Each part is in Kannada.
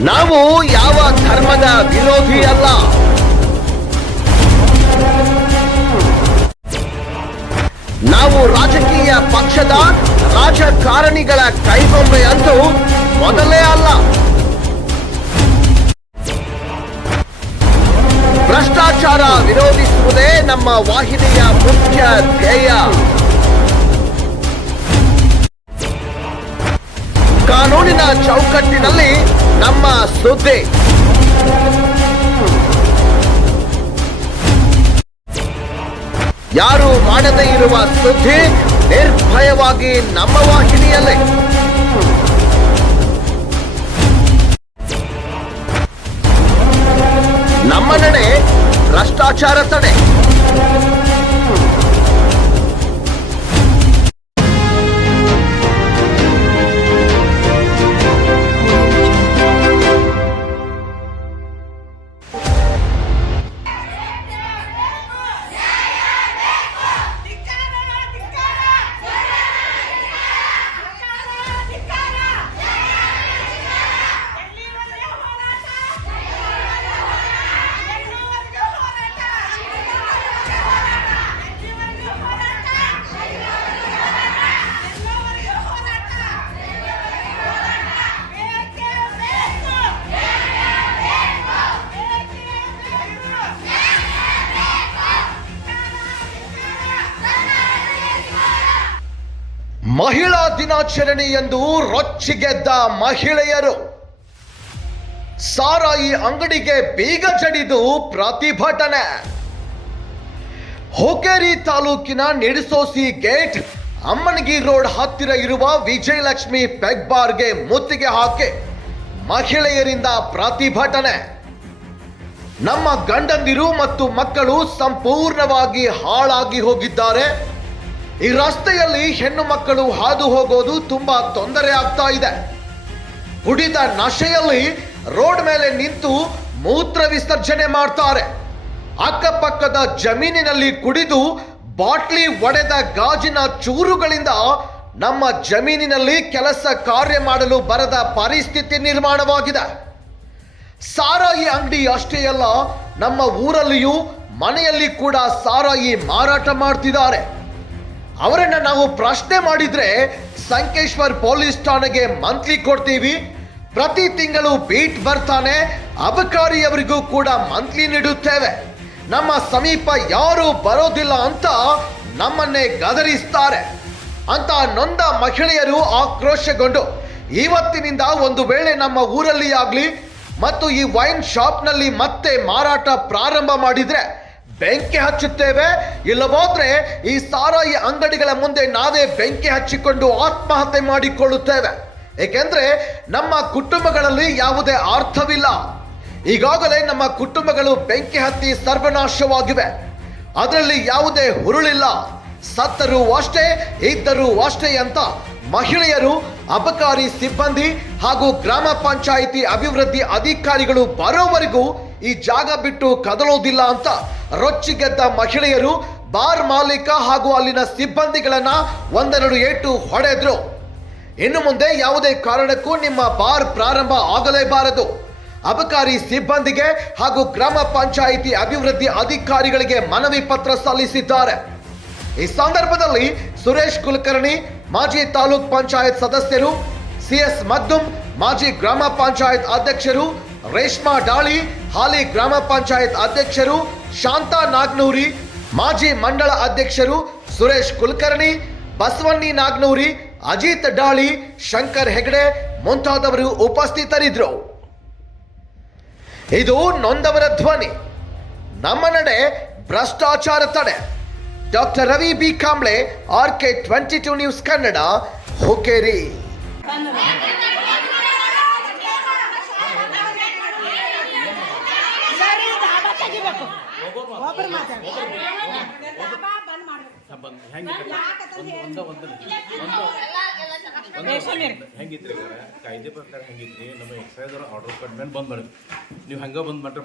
ನಾವು ಯಾವ ಧರ್ಮದ ವಿರೋಧಿ ಅಲ್ಲ. ನಾವು ರಾಜಕೀಯ ಪಕ್ಷದ ರಾಜಕಾರಣಿಗಳ ಕೈಗೊಂಬೆ ಅಂತೂ ಮೊದಲೇ ಅಲ್ಲ. ಭ್ರಷ್ಟಾಚಾರ ವಿರೋಧಿಸುವುದೇ ನಮ್ಮ ವಾಹಿನಿಯ ಮುಖ್ಯ ಧ್ಯೇಯ. ಕಾನೂನಿನ ಚೌಕಟ್ಟಿನಲ್ಲಿ ನಮ್ಮ ಸುದ್ದಿ. ಯಾರು ಮಾಡದೇ ಇರುವ ಸುದ್ದಿ ನಿರ್ಭಯವಾಗಿ ನಮ್ಮ ವಾಹಿನಿಯಲ್ಲೇ. ನಮ್ಮ ನಡೆ ಭ್ರಷ್ಟಾಚಾರ ತಡೆ. ಮಹಿಳಾ ದಿನಾಚರಣೆಯಂದು ರೊಚ್ಚಿಗೆದ್ದ ಮಹಿಳೆಯರು ಸಾರಾಯಿ ಅಂಗಡಿಗೆ ಬೀಗ ಜಡಿದು ಪ್ರತಿಭಟನೆ. ಹುಕ್ಕೇರಿ ತಾಲೂಕಿನ ನಿಡಸೋಸಿ ಗೇಟ್ ಅಮ್ಮನಗಿ ರೋಡ್ ಹತ್ತಿರ ಇರುವ ವಿಜಯಲಕ್ಷ್ಮಿ ಪೆಗ್ ಬಾರ್ಗೆ ಮುತ್ತಿಗೆ ಹಾಕಿ ಮಹಿಳೆಯರಿಂದ ಪ್ರತಿಭಟನೆ. ನಮ್ಮ ಗಂಡಂದಿರು ಮತ್ತು ಮಕ್ಕಳು ಸಂಪೂರ್ಣವಾಗಿ ಹಾಳಾಗಿ ಹೋಗಿದ್ದಾರೆ. ಈ ರಸ್ತೆಯಲ್ಲಿ ಹೆಣ್ಣು ಮಕ್ಕಳು ಹಾದು ಹೋಗೋದು ತುಂಬಾ ತೊಂದರೆ ಆಗ್ತಾ ಇದೆ. ಕುಡಿದ ನಶೆಯಲ್ಲಿ ರೋಡ್ ಮೇಲೆ ನಿಂತು ಮೂತ್ರ ವಿಸರ್ಜನೆ ಮಾಡ್ತಾರೆ. ಅಕ್ಕಪಕ್ಕದ ಜಮೀನಿನಲ್ಲಿ ಕುಡಿದು ಬಾಟ್ಲಿ ಒಡೆದ ಗಾಜಿನ ಚೂರುಗಳಿಂದ ನಮ್ಮ ಜಮೀನಿನಲ್ಲಿ ಕೆಲಸ ಕಾರ್ಯ ಮಾಡಲು ಬರದ ಪರಿಸ್ಥಿತಿ ನಿರ್ಮಾಣವಾಗಿದೆ. ಸಾರಾಯಿ ಅಂಗಡಿ ಅಷ್ಟೇ ಅಲ್ಲ, ನಮ್ಮ ಊರಲ್ಲಿಯೂ ಮನೆಯಲ್ಲಿ ಕೂಡ ಸಾರಾಯಿ ಮಾರಾಟ ಮಾಡ್ತಿದ್ದಾರೆ. ಅವರನ್ನ ನಾವು ಪ್ರಶ್ನೆ ಮಾಡಿದ್ರೆ ಸಂಕೇಶ್ವರ್ ಪೊಲೀಸ್ ಠಾಣೆಗೆ ಮಂತ್ಲಿ ಕೊಡ್ತೀವಿ, ಪ್ರತಿ ತಿಂಗಳು ಬೀಟ್ ಬರ್ತಾನೆ, ಅಬಕಾರಿಯವರಿಗೂ ಕೂಡ ಮಂತ್ಲಿ ನೀಡುತ್ತೇವೆ, ನಮ್ಮ ಸಮೀಪ ಯಾರು ಬರೋದಿಲ್ಲ ಅಂತ ನಮ್ಮನ್ನೇ ಗದರಿಸ್ತಾರೆ ಅಂತ ನೊಂದ ಮಹಿಳೆಯರು ಆಕ್ರೋಶಗೊಂಡು ಇವತ್ತಿನಿಂದ ಒಂದು ವೇಳೆ ನಮ್ಮ ಊರಲ್ಲಿ ಆಗ್ಲಿ ಮತ್ತು ಈ ವೈನ್ ಶಾಪ್ನಲ್ಲಿ ಮತ್ತೆ ಮಾರಾಟ ಪ್ರಾರಂಭ ಮಾಡಿದ್ರೆ ಬೆಂಕಿ ಹಚ್ಚುತ್ತೇವೆ, ಇಲ್ಲವಾದ್ರೆ ಈ ಸಾರಾಯಿ ಅಂಗಡಿಗಳ ಮುಂದೆ ನಾವೇ ಬೆಂಕಿ ಹಚ್ಚಿಕೊಂಡು ಆತ್ಮಹತ್ಯೆ ಮಾಡಿಕೊಳ್ಳುತ್ತೇವೆ. ಏಕೆಂದ್ರೆ ನಮ್ಮ ಕುಟುಂಬಗಳಲ್ಲಿ ಯಾವುದೇ ಅರ್ಥವಿಲ್ಲ. ಈಗಾಗಲೇ ನಮ್ಮ ಕುಟುಂಬಗಳು ಬೆಂಕಿ ಹತ್ತಿ ಸರ್ವನಾಶವಾಗಿವೆ. ಅದರಲ್ಲಿ ಯಾವುದೇ ಹುರುಳಿಲ್ಲ. ಸತ್ತರೂ ಅಷ್ಟೇ, ಇದ್ದರೂ ಅಷ್ಟೇ ಅಂತ ಮಹಿಳೆಯರು, ಅಬಕಾರಿ ಸಿಬ್ಬಂದಿ ಹಾಗೂ ಗ್ರಾಮ ಪಂಚಾಯಿತಿ ಅಭಿವೃದ್ಧಿ ಅಧಿಕಾರಿಗಳು ಬರೋವರೆಗೂ ಈ ಜಾಗ ಬಿಟ್ಟು ಕದಲೋದಿಲ್ಲ ಅಂತ ರೊಚ್ಚಿಗೆದ್ದ ಮಹಿಳೆಯರು ಬಾರ್ ಮಾಲೀಕ ಹಾಗೂ ಅಲ್ಲಿನ ಸಿಬ್ಬಂದಿಗಳನ್ನ ಒಂದೆರಡು ಏಟು ಹೊಡೆದ್ರು. ಇನ್ನು ಮುಂದೆ ಯಾವುದೇ ಕಾರಣಕ್ಕೂ ನಿಮ್ಮ ಬಾರ್ ಪ್ರಾರಂಭ ಆಗಲೇಬಾರದು. ಅಬಕಾರಿ ಸಿಬ್ಬಂದಿಗೆ ಹಾಗೂ ಗ್ರಾಮ ಪಂಚಾಯಿತಿ ಅಭಿವೃದ್ಧಿ ಅಧಿಕಾರಿಗಳಿಗೆ ಮನವಿ ಪತ್ರ ಸಲ್ಲಿಸಿದ್ದಾರೆ. ಈ ಸಂದರ್ಭದಲ್ಲಿ ಸುರೇಶ್ ಕುಲಕರ್ಣಿ, ಮಾಜಿ ತಾಲೂಕ್ ಪಂಚಾಯತ್ ಸದಸ್ಯರು, ಸಿಎಸ್ ಮಗ್ದುಮ್, ಮಾಜಿ ಗ್ರಾಮ ಪಂಚಾಯತ್ ಅಧ್ಯಕ್ಷರು, ರೇಷ್ಮಾ ಡಾಳಿ, ಹಾಲಿ ಗ್ರಾಮ ಪಂಚಾಯತ್ ಅಧ್ಯಕ್ಷರು, ಶಾಂತಾ ನಾಗ್ನೂರಿ, ಮಾಜಿ ಮಂಡಳ ಅಧ್ಯಕ್ಷರು ಸುರೇಶ್ ಕುಲಕರ್ಣಿ, ಬಸವಣ್ಣಿ ನಾಗ್ನೂರಿ, ಅಜಿತ್ ಡಾಳಿ, ಶಂಕರ್ ಹೆಗಡೆ ಮುಂತಾದವರು ಉಪಸ್ಥಿತರಿದ್ದರು. ಇದು ನೊಂದವರ ಧ್ವನಿ. ನಮ್ಮ ನಡೆ ಭ್ರಷ್ಟಾಚಾರ ತಡೆ. Doctor Ravi B Kamble, RK 22 news Kannada, Hukkeri. ಹೆಂಗಿದ್ರಿ ಕಾಯ್ದೆ ಪ್ರಕಾರ ಹೆಂಗಿದ್ರಿ? ನಮ್ಮ ಎಕ್ಸೈಸ್ ಆರ್ಡರ್ ಕೊಟ್ಟ ಮೇಲೆ ಬಂದ್ ಮಾಡಿದ್ರಿ. ನೀವು ಹಂಗ ಬಂದ್ ಮಾಡ್ರೆ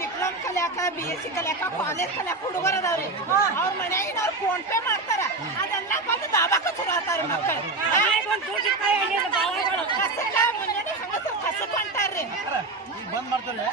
ಡಿಪ್ಲೊಮ್ ಕಲಿಯಾಕ BSc ಕಲಿಯಾಕ ಕಾಲೇಜ್ ಕಲಿಯಾಕ ಹುಡುಗರು ಅದಾವ್ರಿ ಅವ್ರ ಮನ್ಯಾಗಿನವ್ರು ಫೋನ್ ಪೇ ಮಾಡ್ತಾರ ಅದೆಲ್ಲ ಬಂದು ದಾಬಾಕ ಶುರು ಆಗ್ತಾರ ಮಕ್ಕಳು ಕಸಕ್ಕ ಮುಂಜಾನೆ ಹಂಗಸ ಕಸಕ್ ಅಂತಾರ್ರಿ ಬಂದ್ ಮಾಡ್ತಾರೆ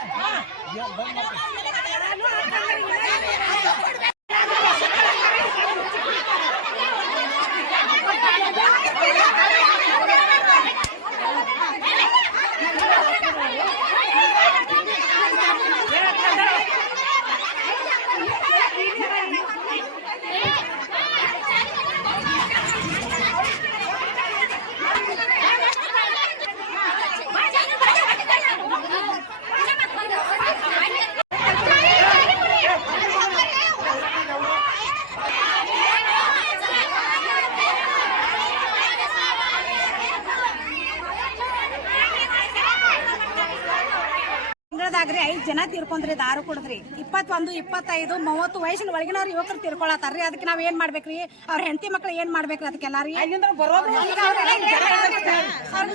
ತಿಂಗಳದಾಗ್ರಿ 5 ಜನ ತೀರ್ಕೊಂಡ್ರಿ ದಾರು ಕುಡಿದ್ರಿ 21, 25, 30 ವಯಸ್ಸಿನ ಒಳಗಿನವ್ರು ಯುವಕರು ತೀರ್ಕೊಳತಾರ್ರಿ. ಅದಕ್ಕೆ ನಾವ್ ಏನ್ ಮಾಡ್ಬೇಕ್ರಿ? ಅವ್ರ ಹೆಂಡತಿ ಮಕ್ಳು ಏನ್ ಮಾಡ್ಬೇಕ್ರಿ? ಅದಕ್ಕೆಲ್ಲ ರೀ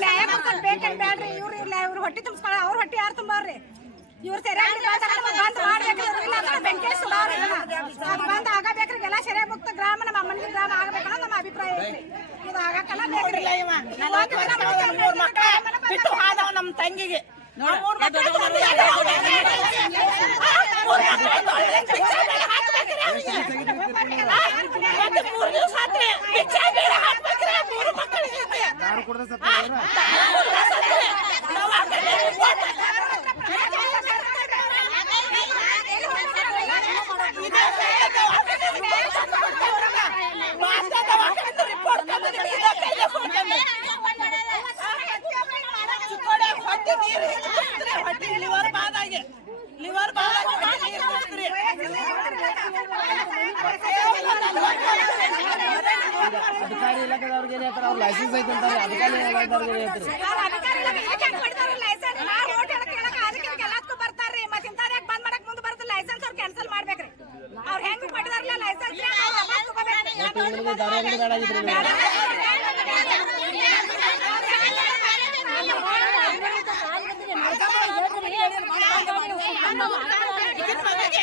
ನ್ಯಾಯ ಕೊಡ್ತಾರೆ ಬೇಕಂತ ಬ್ಯಾಡ್ರಿ. ಇವ್ರು ಹೊಟ್ಟಿ ತುಂಬಿಸ್ಕೊಳ ಅವ್ರ ಹೊಟ್ಟಿ ಯಾರು ತುಂಬಾರ್ರಿ? ಇವ್ರು ಸರಿಯಾಗಿ ಬಂದ್ ಮಾಡ್ಬೇಕ್ರಿ. ಬೆಂಕಿ ಸುಡಾವ್ರಿ ಅದು ಬಂದ್ ಆಗಬೇಕ್ರಿ. ಎಲ್ಲ ಸರಿಯಾಗಿ ಮುಕ್ತ ಗ್ರಾಮ ನಮ್ಮ ಅಮ್ಮನಿಗೆ ಗ್ರಾಮ ಆಗ್ಬೇಕನ್ನೋ ನಮ್ಮ ಅಭಿಪ್ರಾಯ ಐತ್ರಿ. ಇದು ಆಗಕ್ಕಲ್ಲ ಬೇಕ್ರಿ. ಬಿಟ್ಟು ಹಾದವ್ ನಮ್ ತಂಗಿಗೆ ರಿಪೋರ್ಟ್ ಬಾಳಾಗಿ ಲಿವರ್ ಬಾಳಾಗಿ ಅಧಿಕಾರಿ ಇಲಾಖೆದವ್ರಿಗೆ ಏನ್ ಹೇಳ್ತಾರೆ? ಅವ್ರ ಲೈಸೆನ್ಸ್ ಐತೆ ಅಂತಾರೆ. ಅಧಿಕಾರಿ ಇಲಾಖೆದವ್ರಿಗೆ ಏನ್ ಹೇಳ್ತಾರೆ? ಬರ್ತಾರ್ರಿ ಮತ್ತೆ ಇಂಥದ್ಯಾಕ್ ಬಂದ್ ಮಾಡಕ್ ಮುಂದೆ ಬರ್ತದೆ ಲೈಸೆನ್ಸ್ ಅವ್ರು ಕ್ಯಾನ್ಸಲ್ ಮಾಡ್ಬೇಕ್ರಿ. ಅವ್ರು ಹೆಂಗ್ ಕೊಟ್ಟಿದಾರಲ್ಲ ಲೈಸೆನ್ಸ್ ಇವತ್ತು ಇವ್ರಿಗೆ ದಾರಿ ಅಂಗಡಿ ಬೇಡ ಆಗಿದ್ರಿ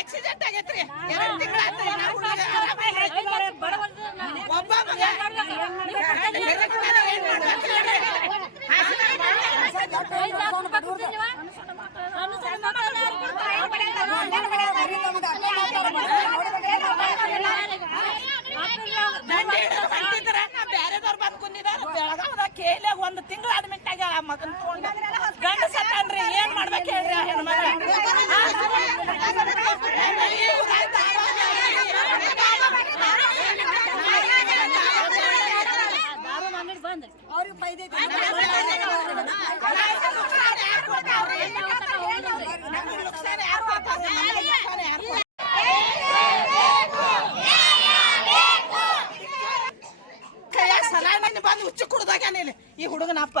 ಆಕ್ಸಿಡೆಂಟ್ ಆಗೈತ್ರಿ 2 ತಿಂಗಳಾಯ್ತು ಒಬ್ಬ ಮಗ ಬ್ಯಾರೆದವ್ರು ಬಂದ್ ಕುಂದಿದಾರ ಬೆಳಗಾವದಾಗ ಕೇಳಿಯಾಗ 1 ತಿಂಗಳು ಅಡ್ಮಿಟ್ ಆಗ್ಯಾರ ಆ ಮಗನ್ ತಗೊಂಡು ಗಂಡ ಸತ್ತನ್ರಿ ಏನ್ ಮಾಡ್ಬೇಕು ಹೇಳ್ರಿ ಆ ಹೆಣ್ಮಗ ಬಂದು ಹುಚ್ಚು ಕುಡ್ದಾಗ್ಯಾನ ಈ ಹುಡುಗನಪ್ಪ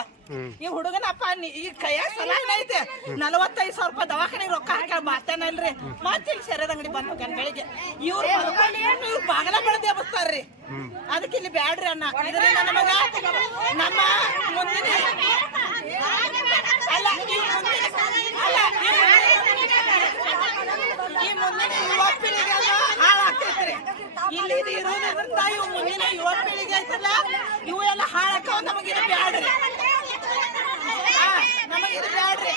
ಈ ಕೈಯಾಗ ಸಲಾನ್ ಐತೆ 45,000 ರೂಪಾಯಿ ದವಾಖಾನೆಗೆ ರೊಕ್ಕ ಹಾಕ ಮಾತೇನಲ್ರಿ ಮತ್ತೆ ಇಲ್ಲಿ ಸೆರೆದ ಅಂಗಡಿ ಬಂದ್ ಹೋಗ್ಯಾನ ಬೆಳಿಗ್ಗೆ ಇವ್ರು ಬಾಗಲ ಬೆಳೆದೇ ಬರ್ತಾರ್ರಿ ಅದಕ್ಕೆ ಇಲ್ಲಿ ಬ್ಯಾಡ್ರಿ ಅಣ್ಣ ಇದರಿಂದ ನಮಗ ನಮ್ಮ ಮುಂದಿನ ಈ ಮುಂದಿನ ಯುವ ಪೀಳಿಗೆ ಹಾಳಾಗ್ತೈತ್ರಿ ಇಲ್ಲಿ ಇರೋದ್ರಿಂದ ಇವು ಮುಂದಿನ ಯುವ ಪೀಳಿಗೆ ಐತಲ್ಲ ಇವು ಎಲ್ಲ ಹಾಳಾಕವ್ ನಮಗಿದು ಬ್ಯಾಡ್ರಿ ನಮಗಿದು ಬ್ಯಾಡ್ರಿ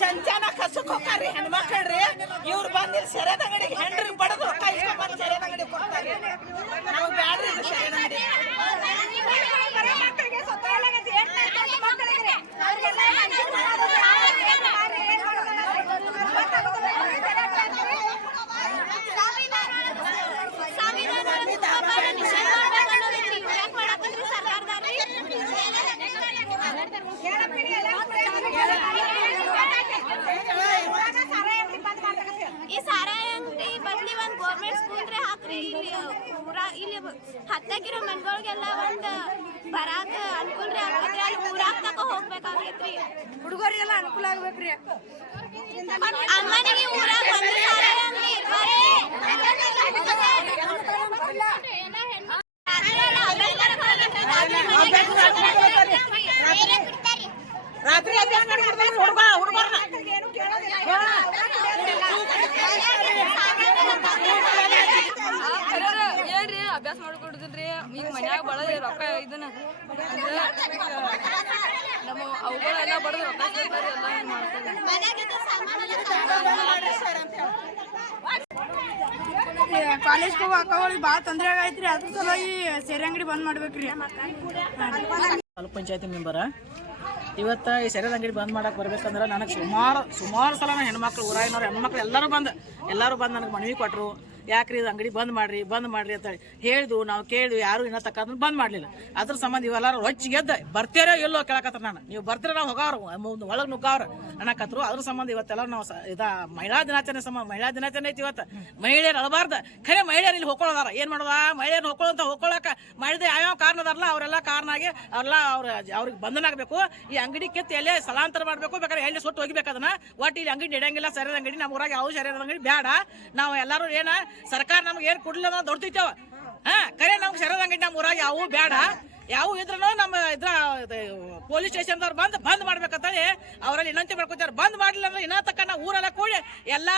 ಚಂಚನ ಕಸಕ್ ಹೋಗ್ತಾರ್ರಿ ಹೆಣ್ಮಕ್ಳ್ರಿ ಇವ್ರು ಬಂದಿಲ್ ಸೆರೆದ ಅಂಗಡಿಗೆ ಹೆಂಡ್ರಿಗೆ ಬಡದು ರೊಕ್ಕ ಇಸ್ಕೊಂಡ್ ಸೆರೆದ ಅಂಗಡಿ ಕೊಡ್ತಾರ್ರಿ ನಮಗ್ ಬ್ಯಾಡ್ರಿ ಇದು ಸೆರೆದ ಅಂಗಡಿ ಈ ಸಾರಾಯಿ ಅಂಗಡಿ ಬದ್ಲಿ ಒಂದ್ ಗೌರ್ಮೆಂಟ್ ಸ್ಕೂಲ್ ರೇ ಹಾಕ್ರಿ ಇಲ್ಲಿ ಹತ್ತಾಗಿರೋ ಮನ್ಗಳಿಗೆಲ್ಲ ಒಂದ್ ಬರಾಕ ಅನುಕೂಲ ರೀ ಆಗ್ಬೇಕ್ರಿ ಅಲ್ಲಿ ಊರಾಗ ತಕ ಹೋಗ್ಬೇಕಾಗೈತ್ರಿ ಹುಡುಗರಿಗೆಲ್ಲ ಅನುಕೂಲ ಆಗ್ಬೇಕ್ರಿ ಅಮ್ಮನಿಗೆ ಊರಾಗ ಒಂದು ಸಾರಾಯಿ ಅಂಗಡಿ ರಾತ್ರಿ ಅಭ್ಯಾಸ ಮಾಡ್ಕೊಡ್ತಾರೆ ಹುಡುಗರನ್ನ ಏನ್ರಿ ಅಭ್ಯಾಸ ಮಾಡ್ಕೊಡುದಿಲ್ರಿ ಈಗ ಮನ್ಯಾಗ ಬಳದ್ರಿ ರೊಕ್ಕ ಇದನ್ನ ನಮ್ಮ ಅವುಗಳೆಲ್ಲ ಬಡದು ರೊಕ್ಕ ಸೇರ್ತಾರೆ ಎಲ್ಲ ಹಿಂಗ್ ಮಾಡ್ತಾರೆ ಕಾಲೇಜ್ಗೆ ಹೋಗೋ ಅಕ್ಕಗಳಿಗೆ ಭಾಳ ತೊಂದರೆ ಆಗೈತ್ರಿ ಅದ್ರ ಸಲುವಾಗಿ ಸೇರೆ ಅಂಗಡಿ ಬಂದ್ ಮಾಡ್ಬೇಕ್ರಿ. ತಾಲೂಕ್ ಪಂಚಾಯತಿ ಮೆಂಬರ ಇವತ್ತು ಈ ಸೆರೆದ ಅಂಗಡಿ ಬಂದ್ ಮಾಡಕ್ಕೆ ಬರ್ಬೇಕಂದ್ರೆ ನನಗೆ ಸುಮಾರು ಸಲ ಹೆಣ್ಮಕ್ಳು ಊರಾಗಿನವ್ರು ಹೆಣ್ಮಕ್ಳು ಎಲ್ಲರೂ ಬಂದು ನನಗೆ ಮನವಿ ಕೊಟ್ಟರು. ಯಾಕ್ರಿ ಇದು ಅಂಗಡಿ ಬಂದ್ ಮಾಡ್ರಿ ಅಂತ ಹೇಳಿದ್ವು. ನಾವು ಕೇಳಿದ್ವಿ, ಯಾರು ಇನ್ನೂ ತಕ್ಕ ಬಂದ್ ಮಾಡಲಿಲ್ಲ. ಅದ್ರ ಸಂಬಂಧ ಇವೆಲ್ಲರೂ ಹೊಚ್ಚಿಗೆ ಎದ್ದು ಬರ್ತೀರೋ ಎಲ್ಲೋ ಕೇಳಕತ್ರ ನಾನು. ನೀವು ಬರ್ತೀರ ನಾವು ಹೋಗವ್ರು ಒಳಗೆ ನುಗ್ಗವ್ರು ಅನ್ನಕತ್ರು. ಅದ್ರ ಸಂಬಂಧ ಇವತ್ತೆಲ್ಲ ನಾವು ಮಹಿಳಾ ದಿನಾಚರಣೆ ಐತಿ ಇವತ್ತು. ಮಹಿಳೆಯರು ಅಳಬಾರ್ದು, ಖರೆ ಮಹಿಳೆಯರು ಇಲ್ಲಿ ಹೋಗ್ಕೊಳ್ಳೋದಾರ. ಏನು ಮಾಡೋದ, ಮಹಿಳೆಯರು ಹೋಗ್ಕೊಳಕ ಮಾಡಿದ ಯಾವ ಕಾರಣ ಅದಾರಲ್ಲ ಅವರೆಲ್ಲ ಕಾರಣಾಗಿ ಅವರೆಲ್ಲ ಅವ್ರಿಗೆ ಬಂಧನ ಆಗಬೇಕು. ಈ ಅಂಗಡಿ ಕಿತ್ತು ಎಲ್ಲೇ ಸ್ಥಳಾಂತರ ಮಾಡಬೇಕು, ಬೇಕಾದ್ರೆ ಎಲ್ಲಿ ಸುಟ್ಟು ಹೋಗಿಬೇಕು ಅದನ್ನ. ಒಟ್ಟು ಇಲ್ಲಿ ಅಂಗಡಿ ನಡೆಯಂಗಿಲ್ಲ. ಸರಿಯಾದ ಅಂಗಡಿ ನಮ್ಮ ಊರಾಗ ಯಾವ ಸರಿಯಾದ ಅಂಗಡಿ ಬೇಡ. ನಾವು ಎಲ್ಲರೂ ಏನ ಸರ್ಕಾರ ನಮ್ಗೆ ಏನು ಕೊಡ್ಲಿಲ್ಲ ಅನ್ನೋ ದೊಡ್ಡತಿದ್ದೇವ. ಖರೆ ನಮ್ಗೆ ಸರಿಯಾದ ಅಂಗಡಿ ನಮ್ಮ ಊರಾಗ ಯಾವೂ ಬೇಡ. ಯಾವ ಇದ್ರೂ ನಮ್ಮ ಪೊಲೀಸ್ ಸ್ಟೇಷನ್ದವ್ರು ಬಂದ್ ಮಾಡ್ಬೇಕಂತೇಳಿ ಅವರಲ್ಲಿ ವಿನಂತಿ ಮಾಡ್ಕೊತಾರೆ. ಬಂದ್ ಮಾಡಲಿಲ್ಲ ಅಂದ್ರೆ ಇನ್ನ ತಕ್ಕ ನಾವು ಊರೆಲ್ಲ ಕೂಡಿ ಎಲ್ಲ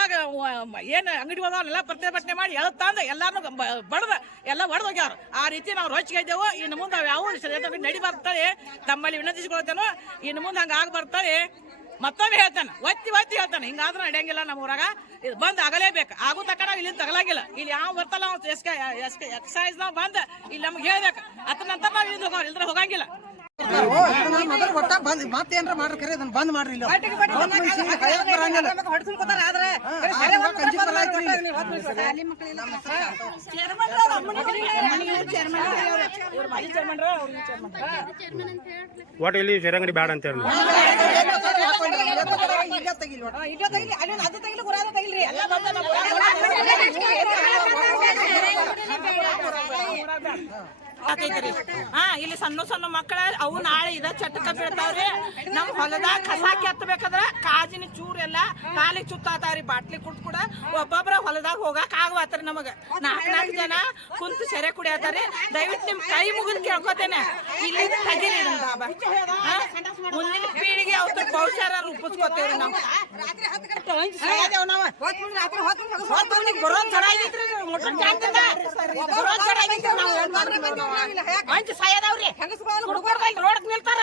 ಏನು ಅಂಗಡಿ ಹೋದವ್ರನ್ನೆಲ್ಲ ಪ್ರತಿಭಟನೆ ಮಾಡಿ ಎಳತ್ತಂದು ಎಲ್ಲಾರು ಬಡ್ದ ಎಲ್ಲ ಒಡೆದು ಹೋಗ್ಯಾರ. ಆ ರೀತಿ ನಾವು ರೊಚ್ಚಿಗೆ ಇದ್ದೇವೆ. ಇನ್ನು ಮುಂದೆ ಯಾವ ನಡಿ ಬರ್ತಾರೆ ತಮ್ಮಲ್ಲಿ ವಿನಂತಿಸಿಕೊಳ್ತೇನೋ. ಇನ್ನು ಮುಂದೆ ಹಂಗೆ ಆಗಿ ಬರ್ತಾರೆ. ಮತ್ತೊಮ್ಮೆ ಹೇಳ್ತಾನೆ, ಒತ್ತಿ ಹೇಳ್ತಾನೆ, ಹಿಂಗಾದ್ರೂ ನಡೆಯಂಗಿಲ್ಲ. ನಮ್ಮ ಊರಾಗ ಇದು ಬಂದ್ ಆಗಲೇಬೇಕು. ಆಗೋ ತಕ್ಕ ನಾವು ಇಲ್ಲಿ ತಗಲಾಗಿಲ್ಲ. ಇಲ್ಲಿ ಯಾವ ಬರ್ತಲ್ಲ ನಾವು ಎಕ್ಸೈಸ್ ನಾವು ಬಂದ್ ಇಲ್ಲಿ ನಮ್ಗೆ ಹೇಳ್ಬೇಕು. ಅದ್ರ ನಂತರ ನಾವು ಇಲ್ಲಿ ಹೋಗಂಗಿಲ್ಲ. ಒಟ್ಟ ಬಂದ್ ಮತ್ತೇನ್ರ ಮಾಡ್ರಿ ಕರೆ ಇದನ್ನ ಬಂದ್ ಮಾಡ್ರಿ ಇಲ್ಲ ಒಟ್ಟು ಇಲ್ಲಿ ಶೇರಂಗಡಿ ಬ್ಯಾಡ ಅಂತ ಹೇಳಿ ಇಲ್ಲಿ ಸಣ್ಣ ಸಣ್ಣ ಮಕ್ಕಳ ಅವು ನಾಳೆ ಇದ ಚಟಕ ಬೀಳ್ತಾವ್ರಿ. ನಮ್ ಹೊಲದಾಗ ಕಸ ಕೆತ್ತಬೇಕಾದ್ರ ಕಾಜಿನ ಚೂರೆಲ್ಲ ಕಾಲಿಗೆ ಚುತ್ತಾತಾವ್ರಿ. ಬಾಟ್ಲಿ ಕುಟ್ ಕೂಡ ಒಬ್ಬೊಬ್ರ ಹೊಲದಾಗ ಹೋಗಕ್ ಆಗವತ್ರಿ. ನಮಗ 4 ಜನ ಕುಂತು ಸೆರೆ ಕುಡಿಯತಾರಿ. ದಯವಿಟ್ಟು ನಿಮ್ ಕೈ ಮುಗಿದ್ ಕೇಳ್ಕೊತೇನೆ, ಇಲ್ಲಿ ತೆಗೀರಿ ಬಾಬಾ. ಮುಂದಿನ ಪೀಳಿಗೆ ಅವ್ರ ಭವಿಷ್ಯ ರೂಪಿಸ್ಕೊತೇವ್ರಿ ನಾವು. ಸಾಯದವ್ರಿ ರೋಡ್ ನಿಲ್ತಾರ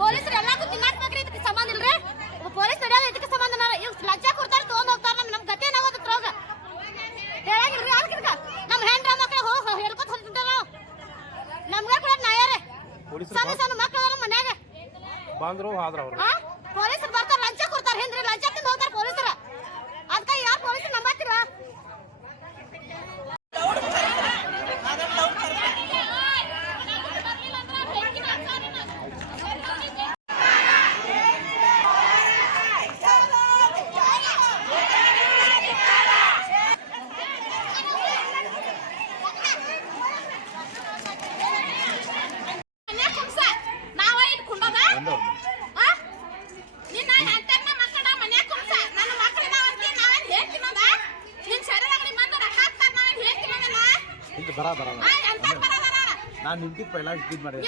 ಪೊಲೀಸರು ಎಲ್ಲಾಕು ತಿನ್ನಾಕ್ಬೇಕ್ರಿ. ಇದಕ್ಕೆ ಸಂಬಂಧ ಇಲ್ರಿ. ಪೊಲೀಸ್ ನಡೆಯೋದು ಇದಕ್ಕೆ ಸಂಬಂಧ. ಲಂಚ ಕೊಡ್ತಾರ, ತಗೊಂಡ್ ಹೋಗ್ತಾರ. ನಮ್ ಗತಿ ಏನಾಗೋದಕ್ಕೆ ರೋಗ ಹೇಳಂಗಿಲ್ರಿ. ಅಲ್ಕಿರ್ಕ ನಮ್ ಹೆಂಡ್ರ ಮಕ್ಳು ಹೋಗಿ ಹೇಳ್ಕೊತ ಹೊಂಟಾರ. ನಮ್ಗೆ ಕೂಡ ನ್ಯಾಯರೇ. ಸಣ್ಣ ಸಣ್ಣ ಮಕ್ಕಳು ಮನ್ಯಾಗ ಬಂದ್ರು ಆದ್ರ ಅವ್ರು ಪೊಲೀಸರು ಬರ್ತಾರ, ಲಂಚ ಕೊಡ್ತಾರ. ಹಿಂದ್ರಿ ಲಂಚ ತಿಂದು ಹೋಗ್ತಾರ ಪೊಲೀಸರ. ಅದಕ್ಕೆ ಯಾವ ಪೊಲೀಸರು ನಂಬತ್ತಿರ? ನಾನು ನಿಮ್ಗಿಂತ ಪೈಲ ಇದ್ ಮಾಡಿ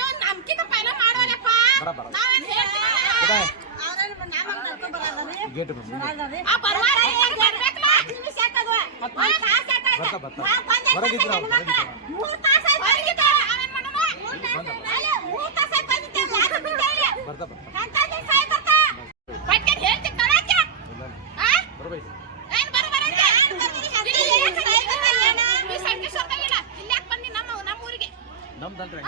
ಗೇಟ್ ನಮ್ದಲ್ರಿ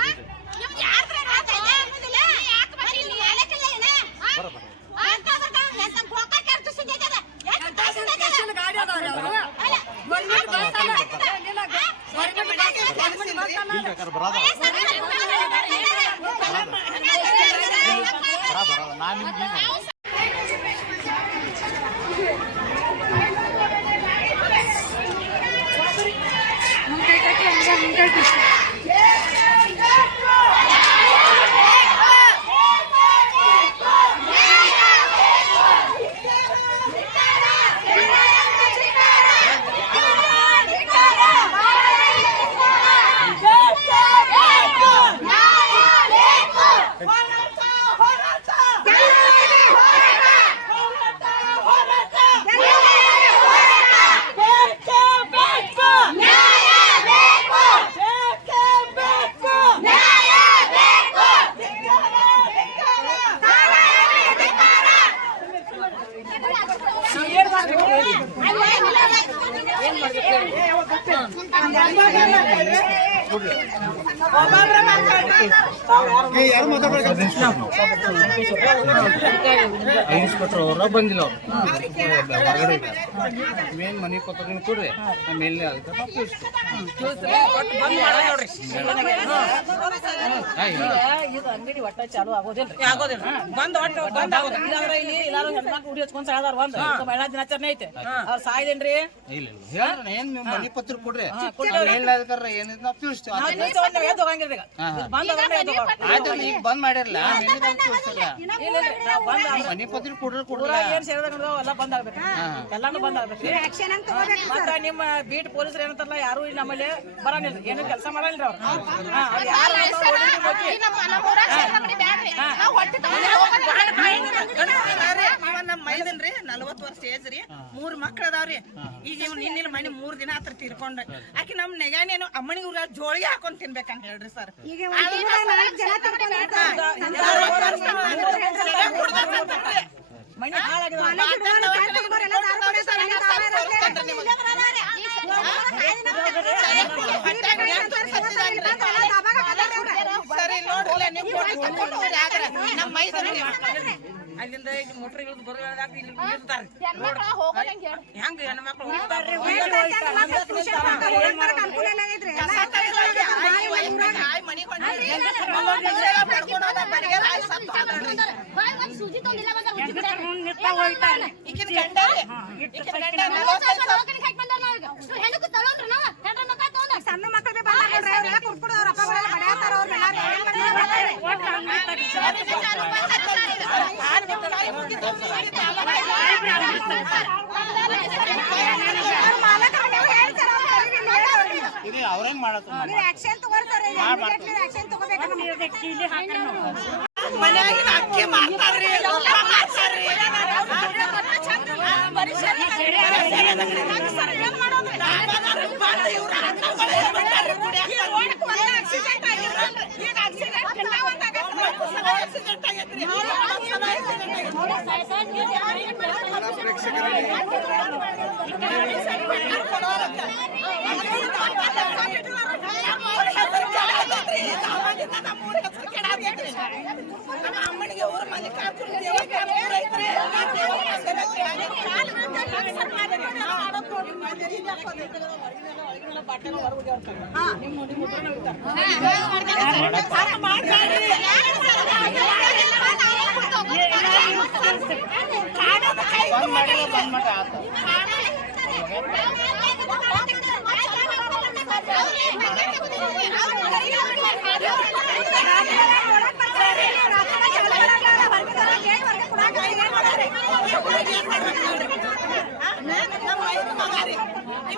ಇನ್ಸ್ಪೆಕ್ಟರ್ ಅವರ ಬಂದಿಲ್ಲ. ಹೊರಗಡೆ ಮೇನ್ ಮನೆ ಪತ್ರ ಕೊಡ್ರಿ, ಮೇಲ್ನೇ ಅದಕ್ಕೆ ಅಂಗಡಿ ಒಟ್ಟ ಚಾಲು ಆಗೋದಿಲ್ಲ. ಬಂದ್ ಇಲ್ಲಾಂದ್ರೆ ಇಲ್ಲಿ ಎಲ್ಲಾರು ಹೆಣ್ಮಕ್ಳು ಹುಡಿ ಹಚ್ಕೊಂಡ್ ಸಾಯ್ದಾರ. ಒಂದ್ ಮಹಿಳಾ ದಿನಾಚರಣೆ ಐತೆ, ಅವ್ರು ಸಾಯ್ದೇನ್ರಿ? ಏನ್ ಮನೆ ಪತ್ರ ಕೊಡ್ರಿ, ಬಂದ್ ಮಾಡಿರಲ್ಲ ಮನೆ ಪತ್ರ ಕೊಡ್ರಿ ಏನ್ ಸೇರಿದಾಗ ಎಲ್ಲ ಬಂದ್ ಆಗ್ಬೇಕು, ಎಲ್ಲಾನು ಬಂದ್ ಆಗ್ಬೇಕು. ಮತ್ತ ನಿಮ್ಮ ಬೀಟ್ ಪೊಲೀಸರು ಏನಂತಾರಲ್ಲ, ಯಾರು ನಮ್ಮಲ್ಲಿ ಬರಂಗಿಲ್ಲ, ಏನು ಕೆಲಸ ಮಾಡಲ್ಲ ಅವ್ರು. ನಮ್ಮ ಮೈದನ್ರಿ 40 ವರ್ಷ ಏಜ್ ರೀ, 3 ಮಕ್ಳು ಅದಾವ್ರಿ. ಈಗ ನಿನ್ನ ಮನೆ 3 ದಿನ ಹತ್ರ ತೀರ್ಕೊಂಡು ಆಕಿ ನಮ್ ನೆಗಾನೇನು ಅಮ್ಮನಿಗೆ ಊರ ಜೋಳಿಗೆ ಹಾಕೊಂಡ್ ತಿನ್ಬೇಕಂತ ಹೇಳ್ರಿ ಸರ್. ಸರಿ ನೋಡ್ರಲ್ಲ ನೀವು ನಮ್ಮ ಮೈಸೂರಿಗೆ ಅಲ್ಲಿಂದ ಇಲ್ಲಿ ಮೋಟ್ರ್ ಇಳಿದು ಬರೋದಾಗ ಇಲ್ಲಿ ನಿಲ್ತಾರೆ ಹೆಂಗ ಹೆಣ್ಮಕ್ಳು ಹೋಗ್ತಾರೆ ಸಣ್ಣ ಮಕ್ಕಳಿಗೆ ಕುಡ್ಕೊಡೋರು ಅಪ್ಪಗಳೆಲ್ಲ ಮಡ್ಯಾತಾರ ಅವ್ರೇನ್ ಮಾಡತ್ತ ಮನ್ಯಾಗಿನ ಅಕ್ಕಿ ಮಾಡ್ತಾರ್ರಿ ಅಮ್ಮನಿಗೆ ಊರ ಮನೆ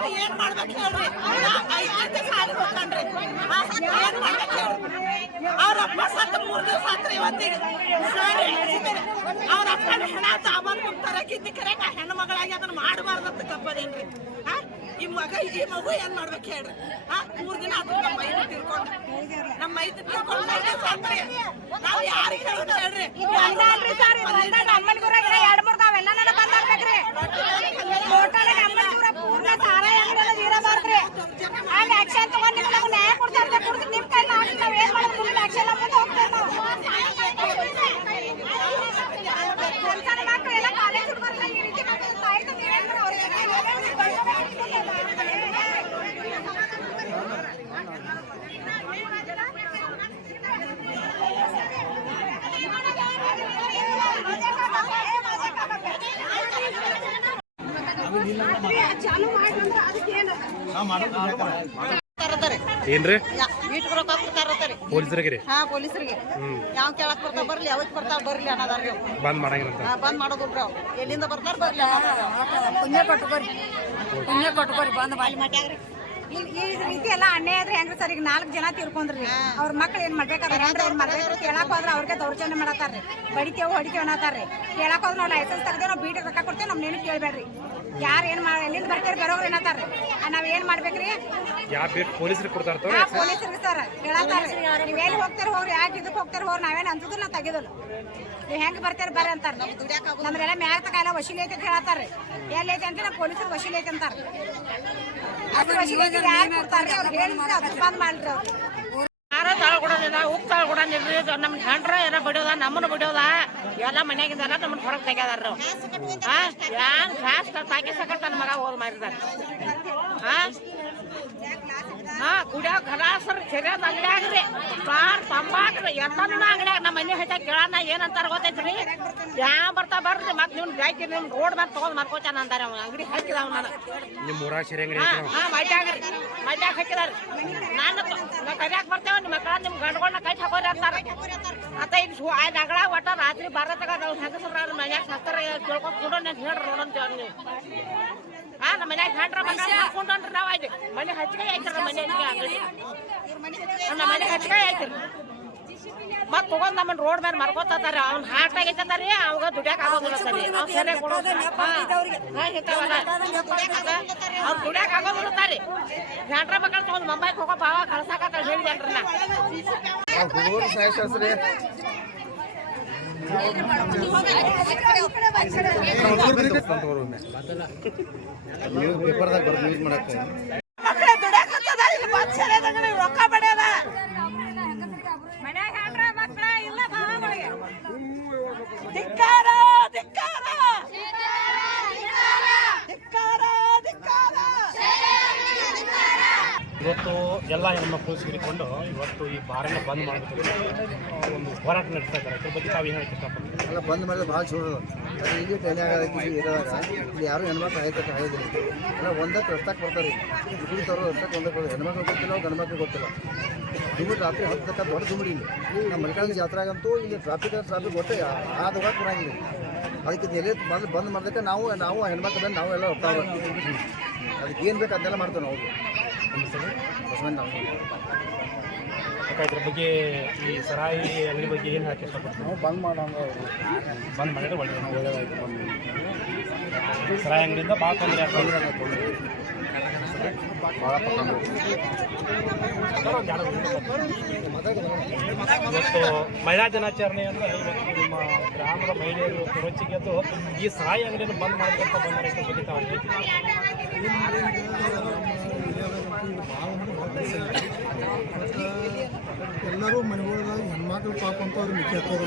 ನೀವು ಏನ್ ಮಾಡ್ಬೇಕು ಹೇಳ್ರಿ ಸಾಲಿ ಹೋಗ್ತಾನ್ರಿ ಏನ್ ಮಾಡ್ಬೇಕು ಹೇಳ್ರಿ ಅವ್ರಪ್ಪ ಸತ್ತ 3 ದಿವಸ ಆತ್ರಿ ಇವತ್ತಿಗೆ ಅವ್ರಪ್ಪ ಹೆಣ ಸಾಮಾನು ಹೋಗ್ತಾರ ಕಿದ್ದಿಕರೆ ನಾ ಹೆಣ್ಣು ಮಗಳಾಗಿ ಅದನ್ನ ಮಾಡಬಾರ್ದಂತ ತಪ್ಪದೇನ್ರಿ ಈ ಮಗು ಏನ್ ಮಾಡ್ಬೇಕು ಹೇಳ್ರಿ 3 ದಿನ ಆದ್ರೂ ನಮ್ಮ ಮೈದು ತಿರ್ಕೊಂಡು ನಮ್ಮ ಮೈದು ತಿರ್ಕೊಂಡು ಸಾತ್ರಿ ನಾವು ಯಾರಿಗೆ ಹೇಳೋದು ಹೇಳ್ರಿ ಅಮ್ಮನಿಗೂರ 2-3 ನಾವೆಲ್ಲ ಬಂದಾಗ್ಬೇಕ್ರಿ ಪೂರ್ಣ ಸಾರ ಇರಬಾರ್ದ್ರಿ ಹಂಗ ಆಕ್ಷನ್ ತಗೊಂಡ್ ನಿಮ್ಗೆ ನಾವು ನ್ಯಾಯ ಕೊಡ್ತಾರೆ ಕೊಡ್ತೀವಿ ನಿಮ್ ಕೈ ನಾವ್ ಏನ್ ಮಾಡೋದು ಮುಂದೆ ಆಕ್ಷನ್ ಮುಂದೆ ಹೋಗ್ತೇವೆ ನಾವು ಮಕ್ಕಳು ಎಲ್ಲ ಕಾಲೇಜ್ ಹುಡುಗರೆಲ್ಲ ಈ ರೀತಿ ಆಯ್ತು ನೀವೇನ್ ಚಾಲು ಮಾಡ್ರಂದ್ರ ಅದಕ್ಕೇನು ಏನ್ರಿ ವೀಟ್ಗೆ ರೊಕ್ಕ ಕೊಡ್ತಾರತ್ತಾರೆ ಪೊಲೀಸರಿಗೆ ಪೊಲೀಸರಿಗೆ ಯಾವ ಕೇಳಕ್ ಬರ್ತಾವ ಬರ್ಲಿ ಯಾವತ್ ಬರ್ತಾವ ಬರ್ಲಿ ಅನ್ನೋದಾರ್ರಿ ಬಂದ್ ಮಾಡಂಗಿಲ್ಲ ಬಂದ್ ಮಾಡೋದಿಲ್ರಿ ಅವ್ರು ಎಲ್ಲಿಂದ ಬರ್ತಾರ ಬರ್ಲಿ ಪುಣ್ಯ ಕೊಟ್ಟು ಬರ್ರಿ ಬಂದ್ ಬಾಲಿ ಮಾಡ್ಯಾಗ್ರಿ ಈ ರೀತಿ ಎಲ್ಲ ಅನ್ಯಾಯ ಆದ್ರೆ ಹೆಂಗ್ರಿ ಸರ್ ಈಗ 4 ಜನ ತೀರ್ಕೊಂಡ್ರಿ ಅವ್ರ ಮಕ್ಳು ಏನ್ ಮಾಡ್ಬೇಕಾದ್ರೆ ಹೆಂಡ್ರ ಏನ್ ಮಾಡ್ಬೇಕು ಕೇಳಕ್ ಹೋದ್ರೆ ಅವ್ರಿಗೆ ದೌರ್ಜನ್ಯ ಮಾಡತ್ತಾರ್ರಿ ಬಡಿತೇವ್ ಹೊಡಿತೇವ್ ಅನ್ನತಾರ್ರಿ ಕೇಳಕ್ ಹೋದ್ರೆ ನಾವು ಲೈಸೆನ್ಸ್ ತೆಗ್ದೇವ್ ನಾವು ಬೀಟಿಗೆ ರೊಕ್ಕ ಕೊಡ್ತೇವೆ ನಮ್ನೇನು ಕೇಳ್ಬೇಡ್ರಿ ಯಾರು ಏನ್ ಎಲ್ಲಿಂದ ಬರ್ತೀರಿ ಬರೋರು ಏನತ್ತಾರ್ರಿ ನಾವ್ ಏನ್ ಮಾಡ್ಬೇಕ್ರಿ ಪೊಲೀಸರಿಗೆ ಕೊಡ್ತಾರ ಪೊಲೀಸರಿಗೆ ಸರ್ ಹೇಳತ್ತಾರ್ರಿ ನೀವ್ ಎಲ್ಲಿ ಹೋಗ್ತಾರ ಹೋಗ್ರಿ ಯಾಕೆ ಇದಕ್ಕೆ ಹೋಗ್ತಾರ ಹೋಗ್ರಿ ನಾವೇನ್ ಅಂತಿದ್ರು ನಾ ತೆಗಿದಲ್ಲ ನೀವ್ ಹೆಂಗ್ ಬರ್ತೀರಿ ಬರ್ರಿ ಅಂತಾರ ನಮ್ರೆಲ್ಲ ಮ್ಯಾಗ ತಕ ಎಲ್ಲ ವಶೀಲಿ ಐತಿ ಅಂತ ಹೇಳತ್ತಾರ್ರಿ ಎಲ್ಲಿ ಐತಿ ಅಂತ ನಾವು ಪೊಲೀಸರು ವಶೀಲಿ ಐತಿ ಅಂತಾರ ಅದು ವಶೀಲಿ ಐತಿ ಯಾರು ಕೊಡ್ತಾರ್ರಿ ಅವ್ರು ಹೇಳಿದ್ರೆ ಅದು ಬಂದ್ ಮಾಡ್ರಿ ಅವ್ರು ಯಾರ ತಾಳ್ಕೊಡೋದಿಲ್ಲ ಉಪ್ಪು ತಾಳ್ಕೊಡಂಗಿಲ್ರಿ ನಮ್ ಹೆಂಡ್ರ ಏನ ಬಡಿಯೋದ ನಮ್ಮನ್ನ ಬಡಿಯೋದ ಎಲ್ಲ ಮನ್ಯಾಗಿಂದೆಲ್ಲ ನಮ್ಮನ್ನ ಹೊರಗೆ ತೆಗ್ಯಾದಾರ ಹ್ಯಾಂಗ್ ಗ್ಯಾಸ್ ತಾಕಿ ಸಕಟ್ ನನ್ನ ಮಗ ಹೋದ್ ಮಾರಿದಾರ ಕುಡಿಯೋಕೆ ಗಲಾಸರ್ ಸರಿಯಾದ ಅಂಗಡಿಯಾಗ್ರಿ ಕಾರ್ ತಂಬಾಕ್ರಿ ಎಲ್ಲಾನು ಅಂಗಡಿಯಾಗ ನಮ್ಮ ಮನೆ ಹೆಚ್ಚಾಗ ಕೇಳೋಣ ಏನಂತಾರ ಗೊತ್ತೈತ್ರಿ ಯಾವ ಬರ್ತಾ ಬರ್ರಿ ಮತ್ತೆ ನಿಮ್ಗೆ ಗಾಯ್ತಿ ನಿಮ್ ರೋಡ್ ಮೇಲೆ ತಗೊಂಡ್ ಮಾರ್ಕೋತಾನ ಅಂತಾರ ಅವ್ನ ಅಂಗಡಿ ಹಾಕಿದಾವ ನಾನು ಮಡ್ಯಾಗ್ರಿ ಮಡ್ಯಾಗ ಹಾಕಿದಾರ ನಾನು ಕರಿಯಾಕ ಬರ್ತೇವ ನಿಮ್ಮ ಮಕ್ಕಳ ನಿಮ್ ಗಂಡ್ಗಳನ್ನ ಕೈ ಹಾಕೋರಿ ಅಂತಾರ ಅಂತ ಇಲ್ಲಿ ಆ ನಗಳ ಒಟ್ಟ ರಾತ್ರಿ ಬರತ್ತಾಗ ನಾವು ಹೆಂಗಸ್ರ ಮನ್ಯಾಗ ಸತ್ತರ ಕೇಳ್ಕೊಂಡ್ ಕೊಡೋಣ ಅಂತ ಹೇಳ್ರಿ ನೋಡಂತೇವ ನೀವು ನಮ್ಮ ಮನ್ಯಾಗ ಹೆಂಡ್ರ ಮಕ್ಕಳ ಹಾಕೊಂಡ್ರಿ ನಾವ್ ಆಯ್ತು ಮನೆ ಹಚ್ಚಿಗೆ ಆಯ್ತಾರ ನಮ್ಮ ಮನೆ ಅಂಗಡಿ ನಮ್ಮ ಮನೆ ಹಚ್ಚಿಗೆ ಆಯ್ತಾರ ಮತ್ ತಗೊಂಡ್ ನಮ್ಮನ್ ರೋಡ್ ಮೇಲೆ ಮರ್ಕೋತಾರ. ಅವ್ನ ಹಾರ್ಟ್ ಆಗೈತಾರಿ, ಅವಾಗ ದುಡ್ಯಾಕ ಆಗೋದಿಲ್ಲ ಸರಿ. ಅವ್ರು ಸರಿಯಾಗಿ ಕೊಡೋದು ಅವ್ರು ದುಡ್ಯಾಕ ಆಗೋದಿಲ್ಲ ತಾರಿ. ಹೆಂಡ್ರ ಮಕ್ಕಳು ತಗೊಂಡ್ ಮುಂಬೈಗೆ ಹೋಗೋ ಭಾವ ಕಳ್ಸಾಕ ಹೇಳಿದಲ್ರಿ ನಾ. ಹುಡುಗರು ಸಾಯಿಸ್ರಿ ನ್ಯೂಸ್ ಪೇಪರ್ದಾಗ ಬರ್ದು ನ್ಯೂಸ್ ಮಾಡಕ್ಕೆ ಮಕ್ಕಳ ದುಡ್ಯಾಕತ್ತದ ಇಲ್ಲಿ ಬಂದ್ ಸರಿಯಾದಂಗ ರೊಕ್ಕ ಬಡ್ಯದ. ಮನ್ಯಾಗ ಹೆಂಡ್ರ ಮಕ್ಳ ಇಲ್ಲ ಭಾವಗಳಿಗೆ ಧಿಕ್ಕಾರ ಧಿಕ್ಕಾರ ಧಿಕ್ಕಾರ ಧಿಕ್ಕಾರ. ಇವತ್ತು ಎಲ್ಲ ಹೆಣ್ಮಕ್ಳು ಸೇರಿಕೊಂಡು ಇವತ್ತು ಈ ಬಾರನ್ನ ಬಂದ್ ಮಾಡಬೇಕು ಒಂದು ಹೋರಾಟ ನಡೆಸ್ತಾ ಇದ್ದಾರೆ. ಇದ್ರ ಬಗ್ಗೆ ತಾವು ಏನು ಹೇಳಕ್ಕೆ ಇಷ್ಟಪಡ್ತೀವಿ? ಎಲ್ಲ ಬಂದ್ ಮಾಡಿದ್ರೆ ಭಾಳ ಚಲೋ ಅದು. ಇಲ್ಲಿ ಟ್ರೈನ್ ಆಗೋದಕ್ಕೆ ಇರೋದಾಗ ಇಲ್ಲಿ ಯಾರು ಹೆಣ್ಮಕ್ಳು ಆಯ್ತಕ್ಕೆ ಆಗೋದಿಲ್ಲ. ಎಲ್ಲ ಒಂದಕ್ಕೆ ರಸ್ತಾಕ್ಕೆ ಬರ್ತಾರೆ. ಗುಡಿ ತರೋ ರಸ್ತಾಕ್ಕೆ ಒಂದಕ್ಕೆ ಬರ್ತಾರೆ. ಹೆಣ್ಮಕ್ಳು ಗೊತ್ತಿಲ್ಲ, ಗಂಡು ಮಕ್ಳು ಗೊತ್ತಿಲ್ಲ. ದುಮ್ಮಿಟ್ಟು ರಾತ್ರಿ 10 ತಕ್ಕ ದೊಡ್ಡ ದುಮ್ಮಿಡಿ ಇಲ್ಲಿ ನಮ್ಮ ಮಲ್ಲಿಕಾರ್ಜುನ ಜಾತ್ರೆಗಂತೂ ಇಲ್ಲಿ ಟ್ರಾಫಿಕ್ ಒಟ್ಟೆ ಆದ ಹೋಗಕ್ಕೆ ಕೊಡಂಗಿಲ್ಲ. ಅದಕ್ಕೆ ಎಲ್ಲಿ ಬಂದ್ ಮಾಡ್ದಕ್ಕೆ ನಾವು ಹೆಣ್ಮಕ್ಳು ಬಂದು ನಾವು ಎಲ್ಲ ಹೋಗ್ತಾವೆ. ಅದಕ್ಕೆ ಏನು ಬೇಕು ಅದನ್ನೆಲ್ಲ ಮಾಡ್ತೇವೆ ನಾವು. ಬಸವಣ್ಣ ನಾವು ಇದ್ರ ಬಗ್ಗೆ ಈ ಸರಾಯಿ ಅಂಗಡಿ ಬಗ್ಗೆ ಏನು ಹೇಳಕ್ಕೆ ಇಷ್ಟಪಡ್ತೀವಿ? ನಾವು ಬಂದ್ ಮಾಡೋಂಗ ಬಂದ್ ಮಾಡಿದ್ರೆ ಒಳ್ಳೆಯದಾಯ್ತು. ಸರಾಯಿ ಅಂಗಡಿಯಿಂದ ಭಾಳ ತೊಂದರೆ ಆಗ್ತದೆ. ಇವತ್ತು ಮಹಿಳಾ ದಿನಾಚರಣೆ ಅಂದರೆ ಇವತ್ತು ನಿಮ್ಮ ಗ್ರಾಮದ ಮಹಿಳೆಯರು ಇವತ್ತು ರೊಚ್ಚಿಗೆದ್ದು ಈ ಸರಾಯಿ ಅಂಗಡಿಯನ್ನು ಬಂದ್ ಮಾಡಬೇಕಂತ ಬಂದರೆ ಇದ್ರ ಬಗ್ಗೆ ತಾವು ಎಲ್ಲರೂ ಮನೆಗಳಾಗ ಹೆಣ್ಮಕ್ಳು ಪಾಪ ಅಂತ ಅವ್ರು ಮಿಕ್ಕಿ ಹತ್ತೋರು.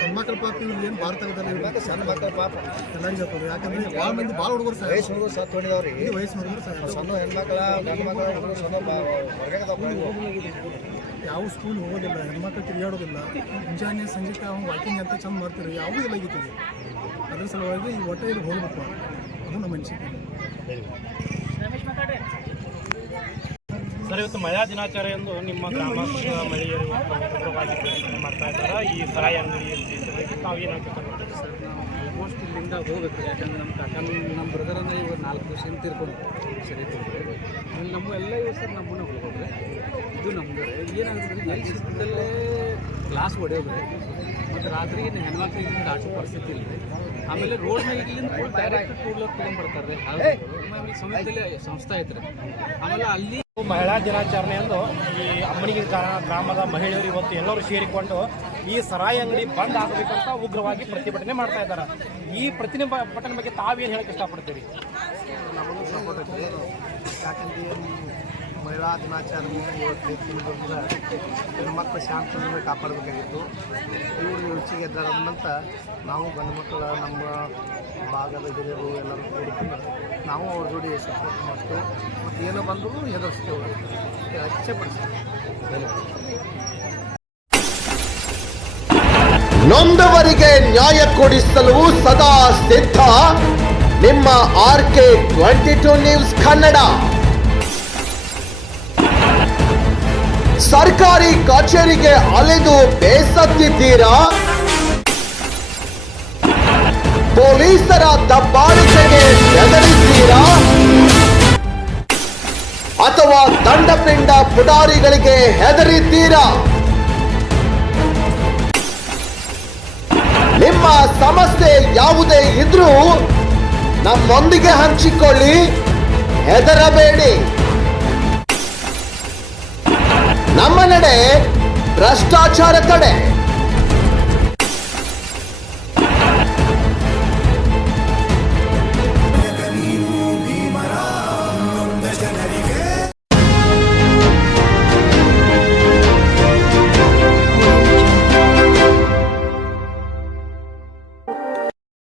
ಹೆಣ್ಮಕ್ಳ ಪಾಪ ಇಲ್ಲಿ ಏನು ಭಾಳ ತೆಗೆದಾರೆ. ಸಣ್ಣ ಮಕ್ಕಳ ಪಾಪ ಎಲ್ಲರಿಗೆ ಹತ್ತೋರು. ಯಾಕಂದ್ರೆ ಭಾಳ ಮಂದಿ ಭಾಳ ಹುಡುಗರು ಸಹ ವಯಸ್ಸು ಹುಡುಗರು ಸತ್ತು ಹೊಡಿದವ್ರಿ. ವಯಸ್ಸು ಹುಡುಗರು ಸಹ ಸಣ್ಣ ಹೆಣ್ಮಕ್ಳ ಗಂಡು ಮಕ್ಕಳ ಹುಡುಗರು ಸಣ್ಣ ಹೊರಗಡೆ ಯಾವ ಸ್ಕೂಲ್ ಹೋಗೋದಿಲ್ಲ, ಹೆಣ್ಮಕ್ಳು ತಿರುಗಾಡೋದಿಲ್ಲ. ಮುಂಜಾನೆ ಸಂಜೆ ಅವ್ನು ವಾಕಿಂಗ್ ಅಂತ ಚಂದ ಮಾಡ್ತಾರೆ, ಯಾವುದೂ ಇಲ್ಲ ಆಗಿದ್ದೀವಿ. ಅದ್ರ ಸಲುವಾಗಿ ಈ ಒಟ್ಟೆ ಇಲ್ಲಿ ಹೋಗ್ಬೇಕು, ಅದು ನಮ್ಮ ಅನಿಸಿಕೆ. ಸರ್, ಇವತ್ತು ಮಹಿಳಾ ದಿನಾಚರಣೆ ಎಂದು ನಿಮ್ಮ ಗ್ರಾಮದ ಮಹಿಳೆಯರು ಉಗ್ರವಾಗಿ ಪ್ರತಿಭಟನೆ ಮಾಡ್ತಾ ಇದ್ದಾರೆ. ಈ ಸರಾಯಿ ಅಂಗಡಿ ತಾವು ಏನು ಹೇಳ್ತಾರೆ ಸರ್? ನಾವು ಆಲ್ಮೋಸ್ಟ್ ಇಲ್ಲಿಂದ ಹೋಗ್ಬೇಕು. ಯಾಕಂದ್ರೆ ನಮ್ಮ ಕಾಕ ನಮ್ಮ ಬ್ರದರನ್ನ ಇವಾಗ 4 ವರ್ಷದಿಂದ ತೀರ್ಕೊಂಡು ಸರಿ ತೊಗೊಂಡ್ರೆ ಆಮೇಲೆ ನಮ್ಮ ಎಲ್ಲ ಇವಾಗ ಸರ್ ನಮ್ಮನ್ನ ಹೋಗೋದ್ರೆ ಇದು ನಮ್ದು ಏನಾಗುತ್ತೆ ಎಲ್ಲಿ ಸಿಕ್ಕದಲ್ಲೇ ಗ್ಲಾಸ್ ಹೊಡೆಯೋದ್ರೆ ಮತ್ತು ರಾತ್ರಿ ಹೆಣ್ಮಕ್ಳಿಗೆ ದಾಟೋ ಪರಿಸ್ಥಿತಿ ಇಲ್ಲ ರೀ. ಆಮೇಲೆ ರೋಡ್ ಮೇಲೆ ಇಲ್ಲಿಂದ ಡೈರೆಕ್ಟ್ ಟೂ ವೀಲರ್ ತೊಗೊಂಡ್ಬರ್ತಾರೆ. ಆಮೇಲೆ ಸಮಯದಲ್ಲಿ ಸಂಸ್ಥೆ ಐತ್ರಿ. ಆಮೇಲೆ ಅಲ್ಲಿ ಮಹಿಳಾ ದಿನಾಚರಣೆ ಎಂದು ಈ ಅಮ್ಮನಿಗೆ ಗ್ರಾಮದ ಮಹಿಳೆಯರು ಇವತ್ತು ಎಲ್ಲರೂ ಸೇರಿಕೊಂಡು ಈ ಸರಾಯಿ ಅಂಗಡಿ ಬಂದ್ ಆಗಬೇಕಂತ ಉಗ್ರವಾಗಿ ಪ್ರತಿಭಟನೆ ಮಾಡ್ತಾ ಇದ್ದಾರೆ. ಈ ಪ್ರತಿಭಟನೆ ಬಗ್ಗೆ ತಾವೇನು ಹೇಳಕ್ಕೆ ಇಷ್ಟಪಡ್ತೀರಿ? ನಮಗೂ ಸಪೋರ್ಟ್ ಐತಿ. ಯಾಕಂದ್ರೆ ಮಹಿಳಾ ದಿನಾಚರಣೆ ಇವತ್ತು ಹೆಣ್ಮಕ್ಳು ಶಾಂತಿಯನ್ನು ಕಾಪಾಡಬೇಕಾಗಿತ್ತು. ಇವರು ರುಚಿಗೆ ಎದ್ದಾರಂತ ನಾವು ಗಂಡು ಮಕ್ಕಳ ನಮ್ಮ ಭಾಗದ ಹಿರಿಯರು ಎಲ್ಲರೂ ಕೂಡಿಕೊಂಡು ನಾವು ಅವ್ರ ಜೋಡಿ ಸಪೋರ್ಟ್ ಮಾಡ್ತೇವೆ. ಮತ್ತು ಏನೋ ಬಂದರೂ ಹೆದರ್ಸ್ತೇವೆ, ಇಚ್ಛೆಪಡಿಸ್ತೇವೆ. ನೊಂದವರಿಗೆ ನ್ಯಾಯ ಕೊಡಿಸಲು ಸದಾ ಸಿದ್ಧ ನಿಮ್ಮ RK 22 ನ್ಯೂಸ್ ಕನ್ನಡ. ಸರ್ಕಾರಿ ಕಚೇರಿಗೆ ಅಲೆದು ಬೇಸತ್ತಿದ್ದೀರಾ? ಪೊಲೀಸರ ದಬ್ಬಾಳಿಕೆಗೆ ಹೆದರಿದ್ದೀರಾ? ಅಥವಾ ದಂಡಪಿಂಡ ಪುಡಾರಿಗಳಿಗೆ ಹೆದರಿದ್ದೀರಾ? ನಿಮ್ಮ ಸಮಸ್ಯೆ ಯಾವುದೇ ಇದ್ರೂ ನಮ್ಮೊಂದಿಗೆ ಹಂಚಿಕೊಳ್ಳಿ, ಹೆದರಬೇಡಿ. ನಮ್ಮ ನಡೆ ಭ್ರಷ್ಟಾಚಾರ ತಡೆ.